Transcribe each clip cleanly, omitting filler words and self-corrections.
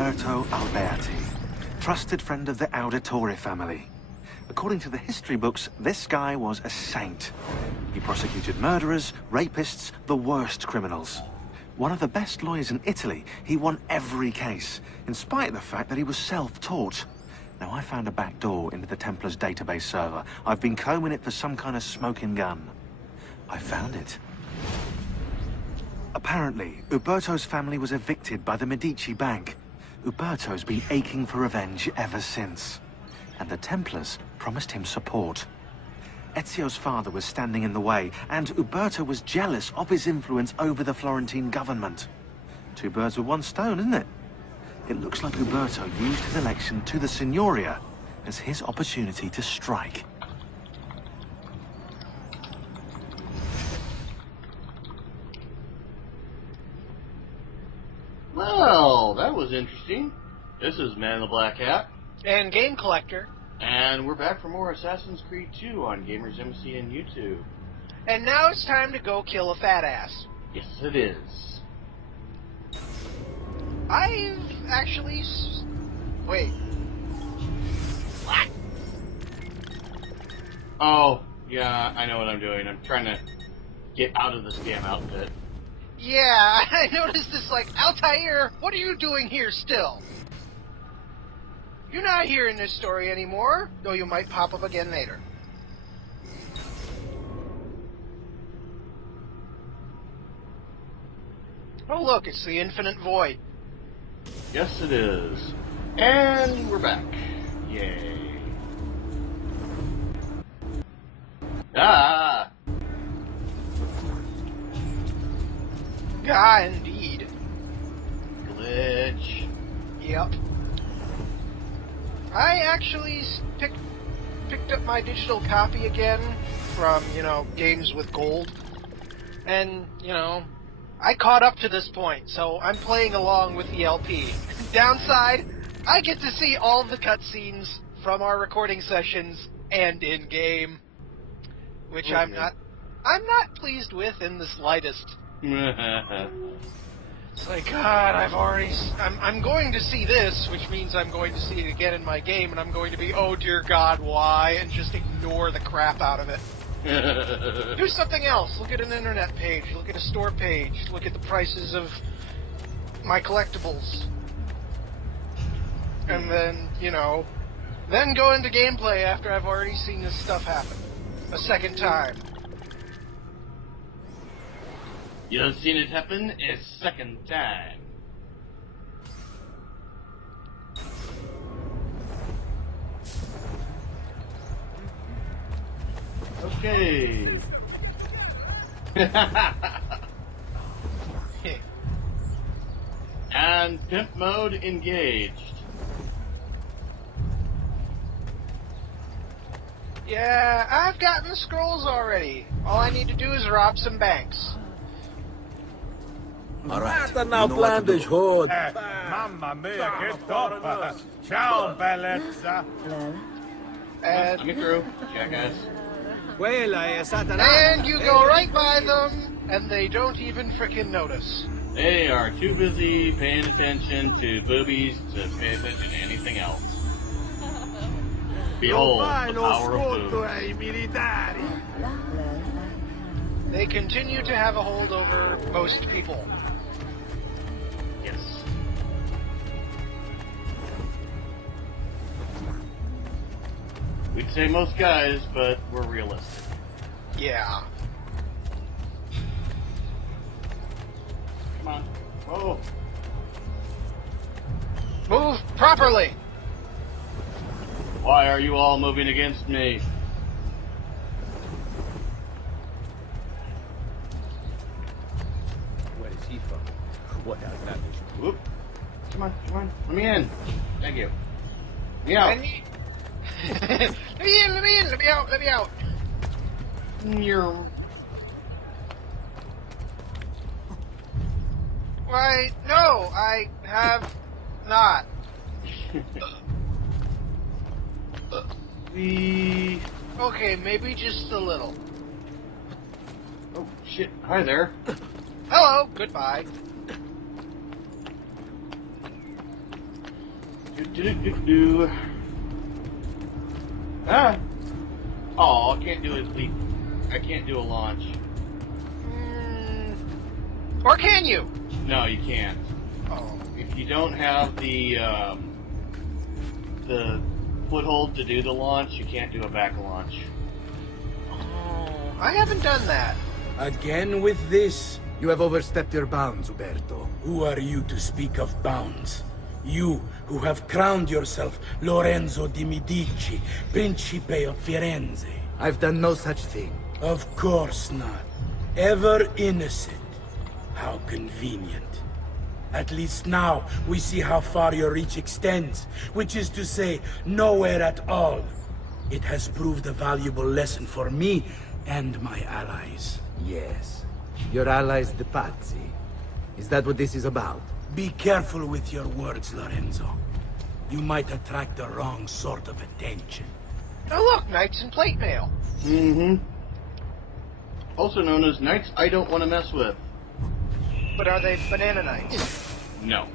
Umberto Ablerte, trusted friend of the Auditore family. According to the history books, this guy was a saint. He prosecuted murderers, rapists, the worst criminals. One of the best lawyers in Italy, he won every case, in spite of the fact that he was self-taught. Now, I found a back door into the Templars' database server. I've been combing it for some kind of smoking gun. I found it. Apparently, Umberto's family was evicted by the Medici Bank. Umberto's been aching for revenge ever since. And the Templars promised him support. Ezio's father was standing in the way, and Umberto was jealous of his influence over the Florentine government. Two birds with one stone, isn't it? It looks like Umberto used his election to the Signoria as his opportunity to strike. Well, that was interesting. This is Man in the Black Hat. And Game Collector. And we're back for more Assassin's Creed 2 on Gamers MC and YouTube. And now it's time to go kill a fat ass. Yes, it is. I've actually... Wait. What? Oh, yeah, I know what I'm doing. I'm trying to get out of this damn outfit. Yeah, I noticed this, like, Altair, what are you doing here still? You're not here in this story anymore, though you might pop up again later. Oh look, it's the Infinite Void. Yes, it is. And we're back. Yay. Ah! Ah, indeed. Glitch. Yep. I actually picked up my digital copy again from, Games with Gold. And, I caught up to this point, so I'm playing along with the LP. Downside, I get to see all the cutscenes from our recording sessions and in-game. Which I'm not pleased with in the slightest. It's like, God, I'm going to see this, which means I'm going to see it again in my game, and I'm going to be, oh dear God, why? And just ignore the crap out of it. Do something else. Look at an internet page. Look at a store page. Look at the prices of my collectibles. And then, then go into gameplay after I've already seen this stuff happen. A second time. You've seen it happen a second time. Okay. And pimp mode engaged. Yeah, I've gotten the scrolls already. All I need to do is rob some banks. All right. Now plan this hood. Mamma mia, che toppa! Ciao, bellezza! And, Let me through, jackass. and you go right by them, and they don't even frickin' notice. They are too busy paying attention to boobies to pay attention to anything else. Behold the power of boobs. They continue to have a hold over most people. Yes. We'd say most guys, but we're realistic. Yeah. Come on. Whoa. Move properly! Why are you all moving against me? Where is he from? What has that? Whoop. Come on. Let me in. Thank you. Let me out. Let me in, let me out. Why, no, I have not. Okay, maybe just a little. Oh, shit. Hi there. Hello, goodbye. Ah! Oh, I can't do a leap. I can't do a launch. Or can you? No, you can't. Oh. If you don't have the foothold to do the launch, you can't do a back launch. Oh, I haven't done that. Again with this? You have overstepped your bounds, Umberto. Who are you to speak of bounds? You, who have crowned yourself Lorenzo di Medici, Principe of Firenze. I've done no such thing. Of course not. Ever innocent. How convenient. At least now, we see how far your reach extends, which is to say, nowhere at all. It has proved a valuable lesson for me and my allies. Yes. Your allies, the Pazzi. Is that what this is about? Be careful with your words, Lorenzo. You might attract the wrong sort of attention. Oh look, knights in plate mail. Mm-hmm. Also known as knights I don't want to mess with. But are they banana knights? No.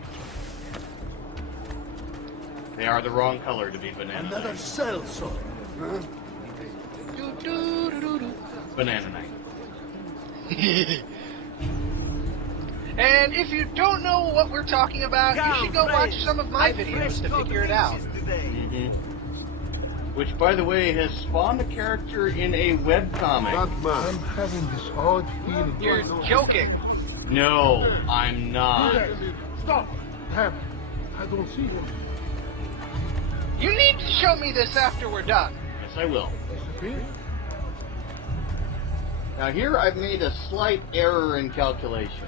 They are the wrong color to be banana Another knight. cell sword. Huh? Do, do, do, do, do. Banana knight. And if you don't know what we're talking about, you should go watch some of my videos to figure it out. Mm-hmm. Which, by the way, has spawned a character in a webcomic. I'm having this odd feeling. You're joking. No, I'm not. Stop! Damn, I don't see him. You need to show me this after we're done. Yes, I will. Disappeared? Now here I've made a slight error in calculation.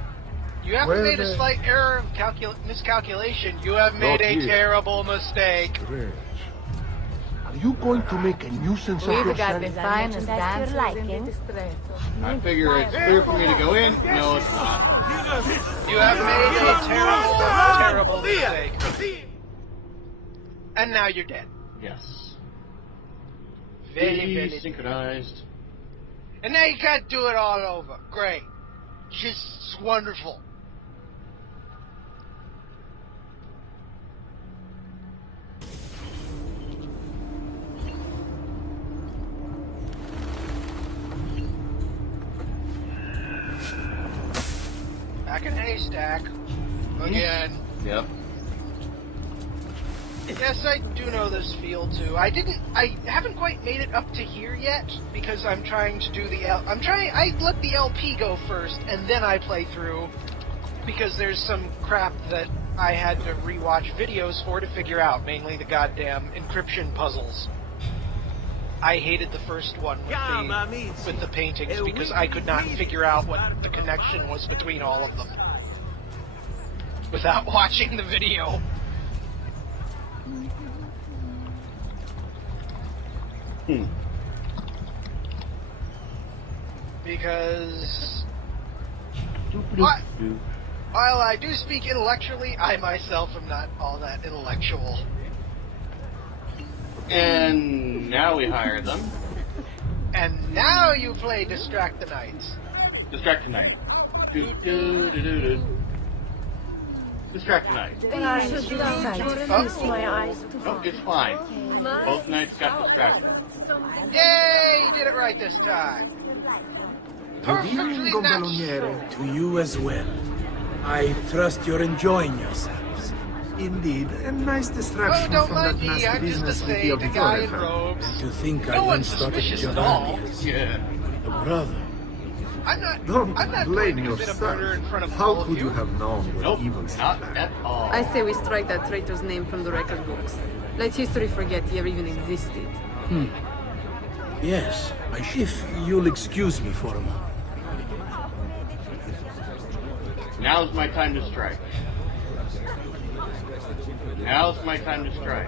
You haven't made a slight error of miscalculation. You have made a terrible mistake. Strange. Are you going to make a nuisance of We've got yourself? the finest dancers in liking. the distress. I figure it's clear for me to go in. No, it's not. You have made a terrible mistake. And now you're dead. Yes. Very. Synchronized. And now you can't do it all over. Great. Just wonderful. Back in haystack. Again. Yep. Yes, I do know this field too. I haven't quite made it up to here yet because I'm trying to do I let the LP go first and then I play through because there's some crap that I had to rewatch videos for to figure out, mainly the goddamn encryption puzzles. I hated the first one with the paintings because I could not figure out what the connection was between all of them without watching the video. Because while I do speak intellectually, I myself am not all that intellectual. And now we hire them. And now you play Distract the Knights. Distract the Knight. Distract the Knight. Oh, it's fine. Both knights got distracted. Yay! You did it right this time. Perfectly natural. To you as well. I trust you're enjoying yourselves. Indeed, a nice Oh, distraction don't from that mind me. nasty I'm just the business with the same, the guy in Auditore. robes. To think No I one's once thought of suspicious at all. Giovanni as Yeah. a brother. I'm not Don't going blame to commit a murder in front of yourself. all How of could you have known what Nope, evil's not planned? at all. I say we strike that traitor's name from the record books. Let history forget he ever even existed. Yes, if you'll excuse me for a moment. Now's my time to strike. Now's my time to strike.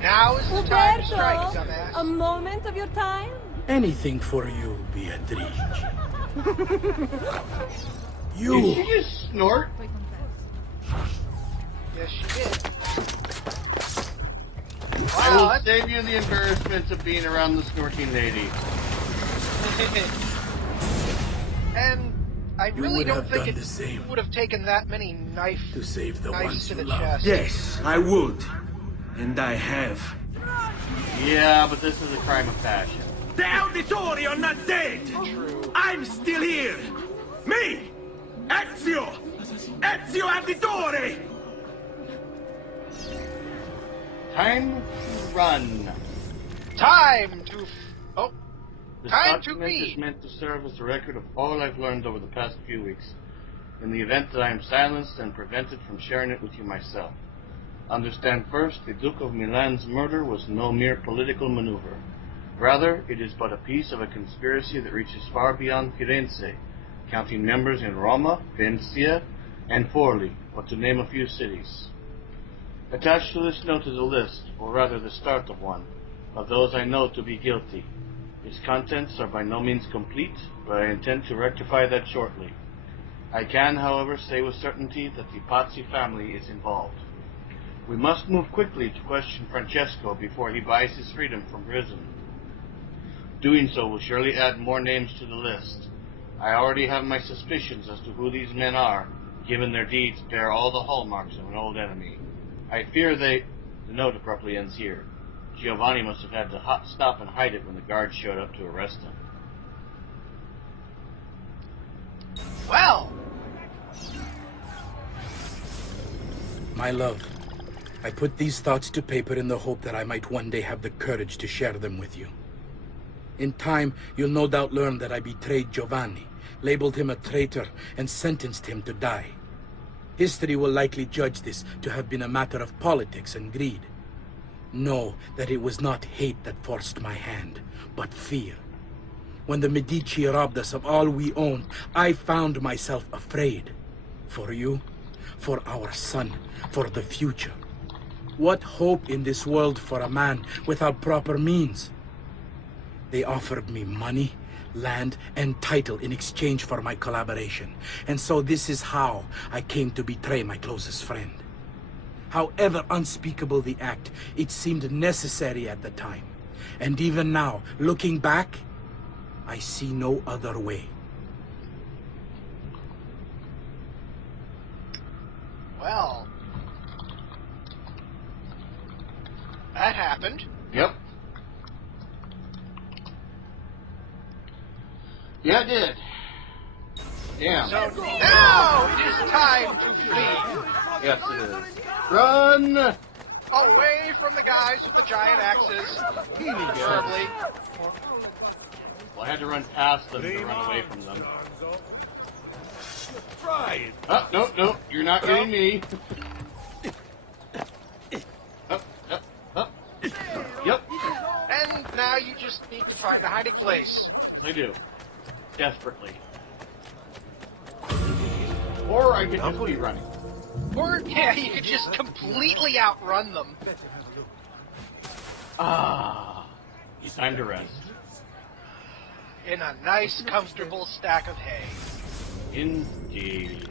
Now is the time to strike, dumbass. A moment of your time? Anything for you, Beatrice. Did You! she just snort? Yes, she did. I Wow, will that's save you the embarrassments of being around the snorting lady. And I You really would don't have think done it the same would have taken that many to save the knives ones to you the love. chest. Yes, I would. And I have. Yeah, but this is a crime of passion. The Auditori are not dead! True. I'm still here! Me! Ezio! Ezio Auditore! Time to run. Time to... Oh, This time to document read. is meant to serve as a record of all I've learned over the past few weeks, in the event that I am silenced and prevented from sharing it with you myself. Understand first, the Duke of Milan's murder was no mere political maneuver. Rather, it is but a piece of a conspiracy that reaches far beyond Firenze, counting members in Roma, Venezia, and Forli, but to name a few cities. Attached to this note is a list, or rather the start of one, of those I know to be guilty. Its contents are by no means complete, but I intend to rectify that shortly. I can, however, say with certainty that the Pazzi family is involved. We must move quickly to question Francesco before he buys his freedom from prison. Doing so will surely add more names to the list. I already have my suspicions as to who these men are, given their deeds bear all the hallmarks of an old enemy. I fear they... The note abruptly ends here. Giovanni must have had to stop and hide it when the guards showed up to arrest him. Well, My love, I put these thoughts to paper in the hope that I might one day have the courage to share them with you. In time, you'll no doubt learn that I betrayed Giovanni, labeled him a traitor, and sentenced him to die. History will likely judge this to have been a matter of politics and greed. Know that it was not hate that forced my hand, but fear. When the Medici robbed us of all we owned, I found myself afraid. For you, for our son, for the future. What hope in this world for a man without proper means? They offered me money, land, and title in exchange for my collaboration. And so this is how I came to betray my closest friend. However unspeakable the act, it seemed necessary at the time. And even now, looking back, I see no other way. well. That happened. Yep. Yeah, it did. Damn. So now it is time to flee. Yes, it is. Run! Away from the guys with the giant axes. Preferably. Well, I had to run past them to run away from them. Try it. Oh, no, you're not getting me. Up. Yep, And now you just need to find a hiding place. yes, I do. Desperately. Or I could just be running. Or, yeah, you could just completely outrun them. Ah, it's time to rest. In a nice, comfortable stack of hay. Indeed.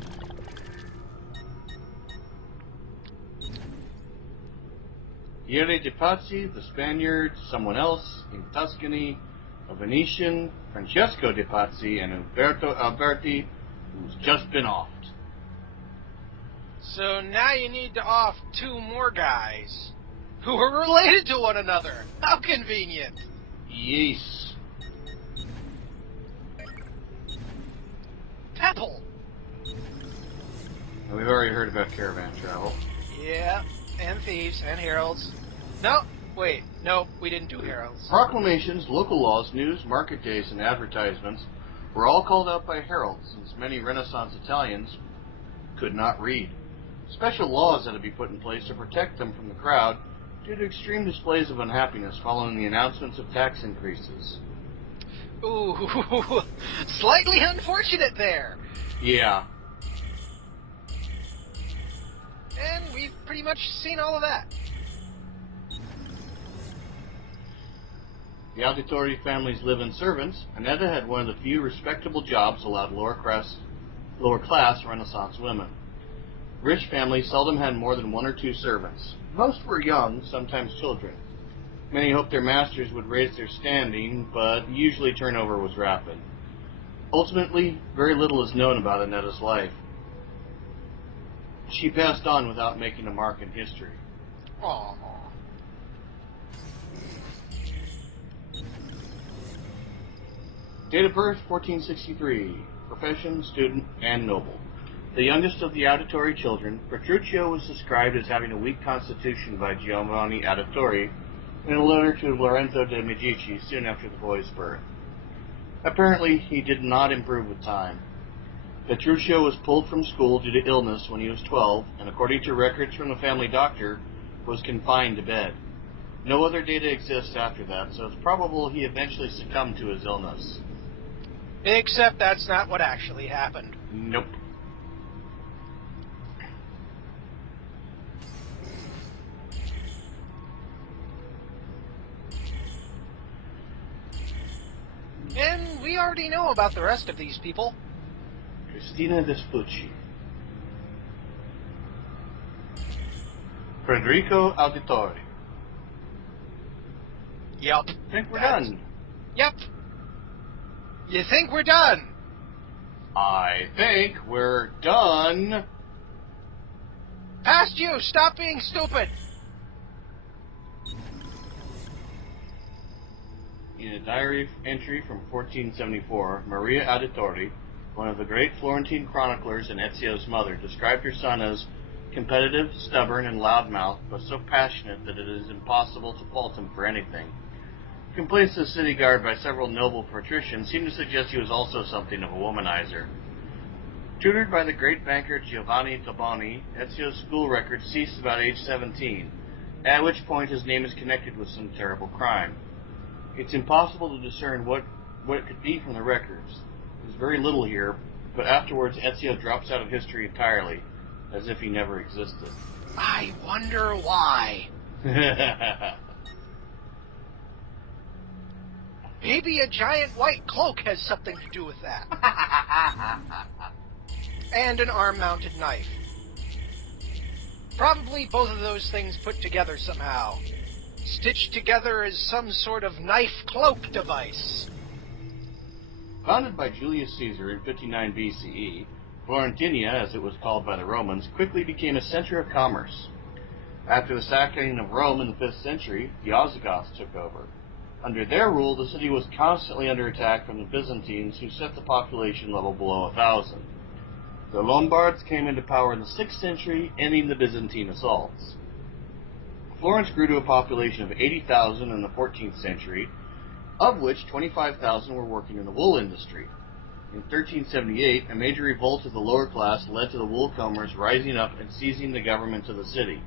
Vieri de Pazzi, the Spaniard, someone else in Tuscany, a Venetian, Francesco de Pazzi, and Umberto Ablerte, who's just been offed. So now you need to off two more guys who are related to one another. How convenient. Yes. Pebble. And we've already heard about caravan travel. Yeah, and thieves and heralds. No, wait, no, we didn't do heralds. Proclamations, local laws, news, market days, and advertisements were all called out by heralds, since many Renaissance Italians could not read. Special laws had to be put in place to protect them from the crowd due to extreme displays of unhappiness following the announcements of tax increases. Ooh, slightly unfortunate there. Yeah. And we've pretty much seen all of that. The Auditori family's live-in servants, Annetta had one of the few respectable jobs allowed lower class Renaissance women. Rich families seldom had more than one or two servants. Most were young, sometimes children. Many hoped their masters would raise their standing, but usually turnover was rapid. Ultimately, very little is known about Annetta's life. She passed on without making a mark in history. Aww. Date of birth, 1463. Profession, student, and noble. The youngest of the Auditore children, Petruchio was described as having a weak constitution by Giovanni Auditore in a letter to Lorenzo de' Medici soon after the boy's birth. Apparently, he did not improve with time. Petruchio was pulled from school due to illness when he was 12, and according to records from the family doctor, was confined to bed. No other data exists after that, so it's probable he eventually succumbed to his illness. Except that's not what actually happened. Nope. And we already know about the rest of these people. Cristina Vespucci. Federico Auditore. Yup. I think we're done. Yep. You think we're done? I think we're done. Past you! Stop being stupid! In a diary entry from 1474, Maria Auditore, one of the great Florentine chroniclers and Ezio's mother, described her son as competitive, stubborn, and loudmouthed, but so passionate that it is impossible to fault him for anything. Complaints to the city guard by several noble patricians seem to suggest he was also something of a womanizer. Tutored by the great banker Giovanni Toboni, Ezio's school records ceased about age 17, at which point his name is connected with some terrible crime. It's impossible to discern what it could be from the records. There's very little here, but afterwards Ezio drops out of history entirely, as if he never existed. I wonder why. Maybe a giant white cloak has something to do with that. And an arm-mounted knife. Probably both of those things put together somehow. Stitched together as some sort of knife-cloak device. Founded by Julius Caesar in 59 BCE, Florentinia, as it was called by the Romans, quickly became a center of commerce. After the sacking of Rome in the 5th century, the Ostrogoths took over. Under their rule, the city was constantly under attack from the Byzantines, who set the population level below 1,000. The Lombards came into power in the 6th century, ending the Byzantine assaults. Florence grew to a population of 80,000 in the 14th century, of which 25,000 were working in the wool industry. In 1378, a major revolt of the lower class led to the woolcombers rising up and seizing the government of the city.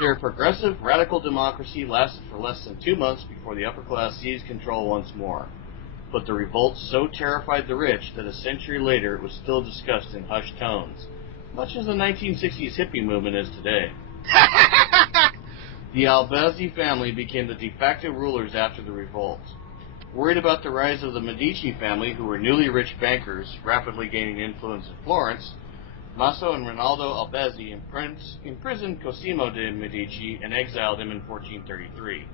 Their progressive, radical democracy lasted for less than 2 months before the upper class seized control once more. But the revolt so terrified the rich that a century later it was still discussed in hushed tones, much as the 1960s hippie movement is today. The Albizzi family became the de facto rulers after the revolt. Worried about the rise of the Medici family, who were newly rich bankers rapidly gaining influence in Florence, Maso and Rinaldo Albizzi imprisoned Cosimo de' Medici and exiled him in 1433.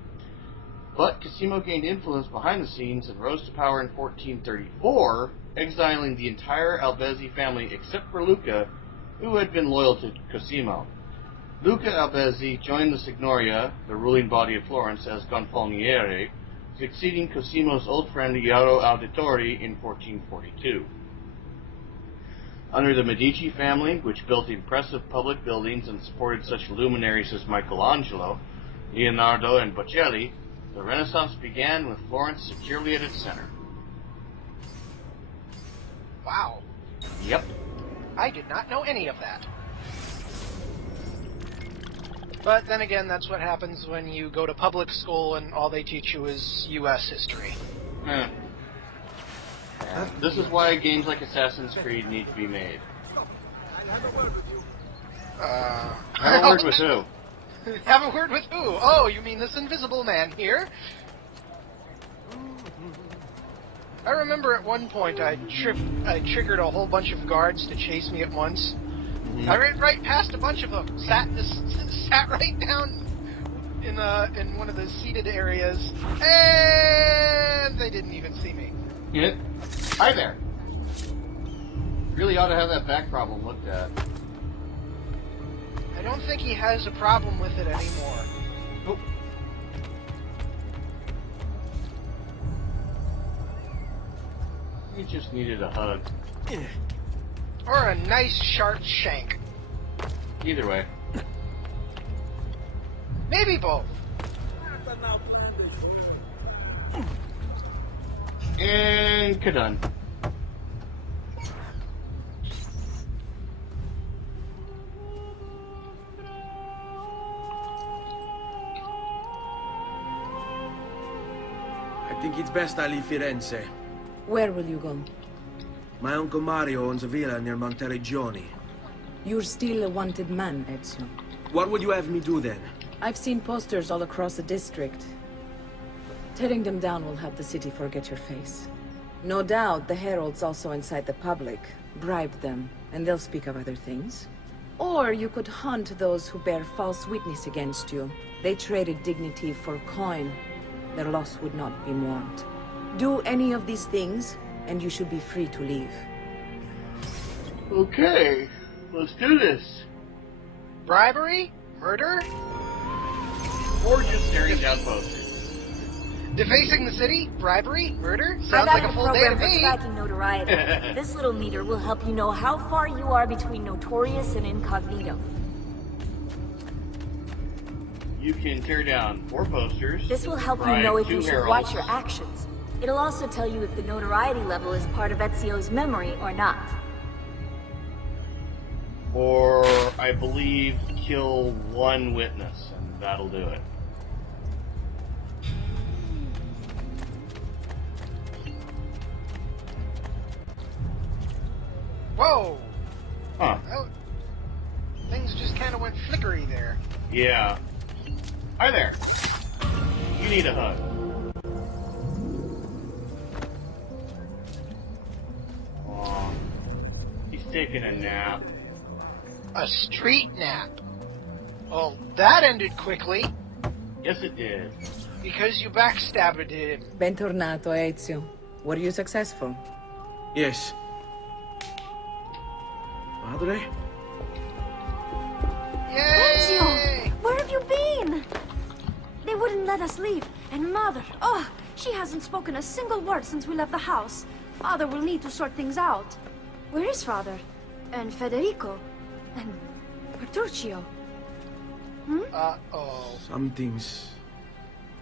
But Cosimo gained influence behind the scenes and rose to power in 1434, exiling the entire Albizzi family except for Luca, who had been loyal to Cosimo. Luca Albizzi joined the Signoria, the ruling body of Florence, as Gonfaloniere, succeeding Cosimo's old friend Jairo Auditore in 1442. Under the Medici family, which built impressive public buildings and supported such luminaries as Michelangelo, Leonardo, and Botticelli, the Renaissance began with Florence securely at its center. Wow. Yep. I did not know any of that. But then again, that's what happens when you go to public school and all they teach you is U.S. history. This is why games like Assassin's Creed need to be made. Have a word with who? Have a word with who? Oh, you mean this invisible man here? I remember at one point I triggered a whole bunch of guards to chase me at once. I ran right past a bunch of them, sat right down in one of the seated areas, and they didn't even see me. Yeah. Hi there. Really ought to have that back problem looked at. I don't think he has a problem with it anymore. Nope. He just needed a hug. Or a nice sharp shank. Either way. Maybe both. And Kadun. I think it's best I leave Firenze. Where will you go? My uncle Mario owns a villa near Monteregioni. You're still a wanted man, Ezio. What would you have me do then? I've seen posters all across the district. Tearing them down will help the city forget your face. No doubt the heralds also incite the public. Bribe them, and they'll speak of other things. Or you could hunt those who bear false witness against you. They traded dignity for coin. Their loss would not be mourned. Do any of these things, and you should be free to leave. Okay, let's do this. Bribery? Murder? Or just staring down posters. Defacing the city? Bribery? Murder? I Sounds got like a a full day program to for me. tracking notoriety. This little meter will help you know how far you are between notorious and incognito. You can tear down 4 posters. This will help you bribe know if 2 you should heralds, watch your actions. It'll also tell you if the notoriety level is part of Ezio's memory or not. or I believe kill 1 witness, and that'll do it. Whoa! Huh. Oh, things just kind of went flickery there. Yeah. Hi there. You need a hug. Aw. He's taking a nap. A street nap. Well, that ended quickly, Yes, it did. because you backstabbed him. Bentornato, Ezio. Were you successful? Yes. Madre? Yay! Ezio! Where have you been? They wouldn't let us leave. And Mother, oh, she hasn't spoken a single word since we left the house. Father will need to sort things out. Where is Father? And Federico? And Bertuccio? Uh-oh. Something's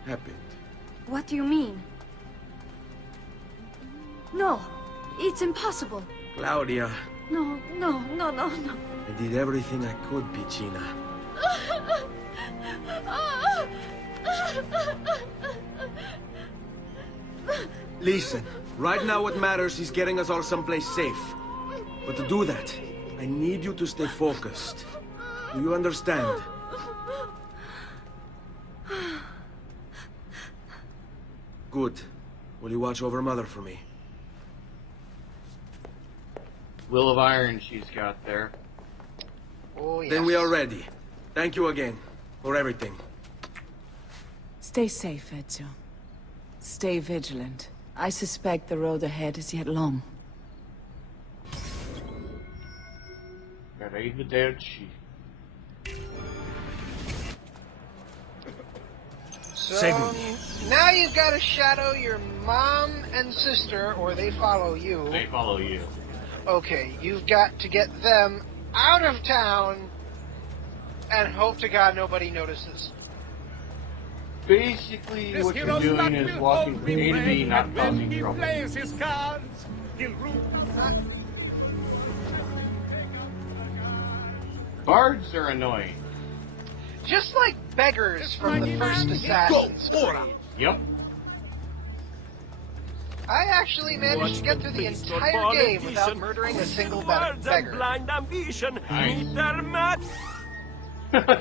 happened. What do you mean? No, it's impossible. Claudia, No. I did everything I could, Piccina. Listen, right now what matters is getting us all someplace safe. But to do that, I need you to stay focused. Do you understand? Good. Will you watch over Mother for me? Will of Iron she's got there. Oh, yes. Then we are ready. Thank you again for everything. Stay safe, Ezio. Stay vigilant. I suspect the road ahead is yet long. Arrivederci. So, now you've got to shadow your mom and sister, or they follow you. They follow you. Okay, you've got to get them out of town, and hope to God nobody notices. Basically, what you're doing is walking from A to B, not causing trouble. Bards are annoying. Just like beggars from the first Assassin's Creed. Yep. I actually managed to get through the entire game without murdering a single beggar. Nice.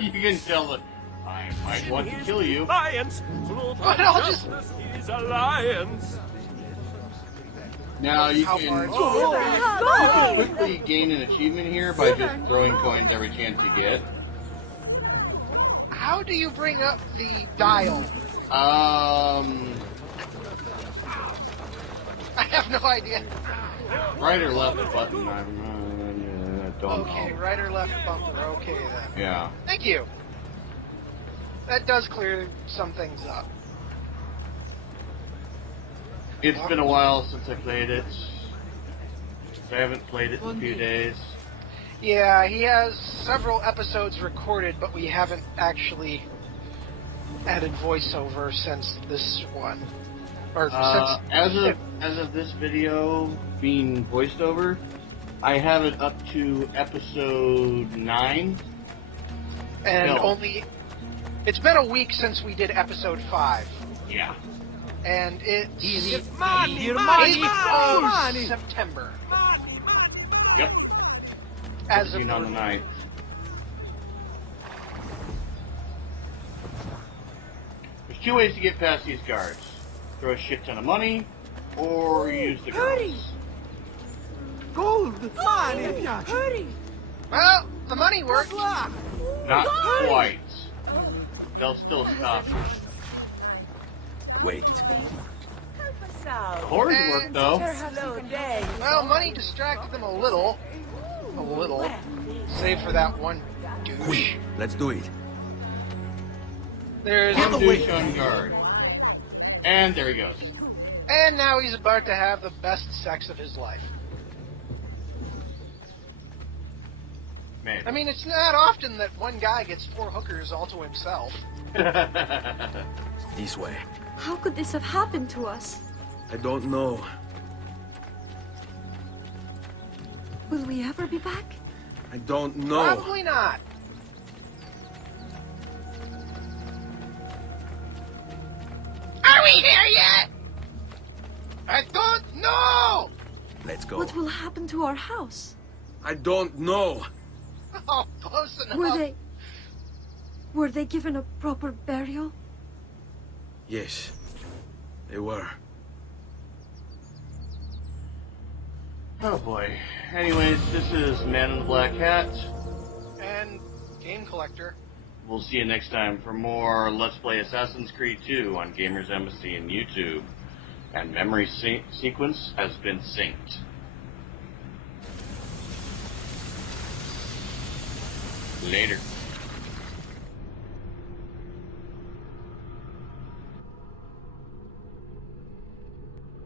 You can tell that I might want to kill you. But I'll just... Now you can quickly gain an achievement here by just throwing coins every chance you get. How do you bring up the dial? I I have no idea. Right or left button? I don't Okay, know. right or left bumper. Okay then. Yeah. Thank you. That does clear some things up. It's been a while since I played it. I haven't played it in a few days. Yeah, he has several episodes recorded, but we haven't actually added voiceover since this one. Or since as of this video being voiced over, I have it up to episode 9. and No. it's been a week since we did episode 5. Yeah. And it's Money, September. Yep. As of 15 on the 9th. There's 2 ways to get past these guards. Throw a shit ton of money, or use the girls. Gold! Money! Well, the money worked. Not quite. They'll still stop you. Wait. The horns work, though. Well, money distracted them a little. Save for that one douche. Quick, let's do it. There's One douche on guard. And there he goes. And now he's about to have the best sex of his life. Maybe. I mean, it's not often that one guy gets 4 hookers all to himself. This way. How could this have happened to us? I don't know. Will we ever be back? I don't know. Probably not. Are we here yet? I don't know! Let's go. What will happen to our house? I don't know. Oh, close enough. Were they given a proper burial? Yes, they were. Oh boy. Anyways, this is Man in the Black Hat. And Game Collector. We'll see you next time for more Let's Play Assassin's Creed 2 on Gamers Embassy and YouTube. And memory sequence has been synced. Later.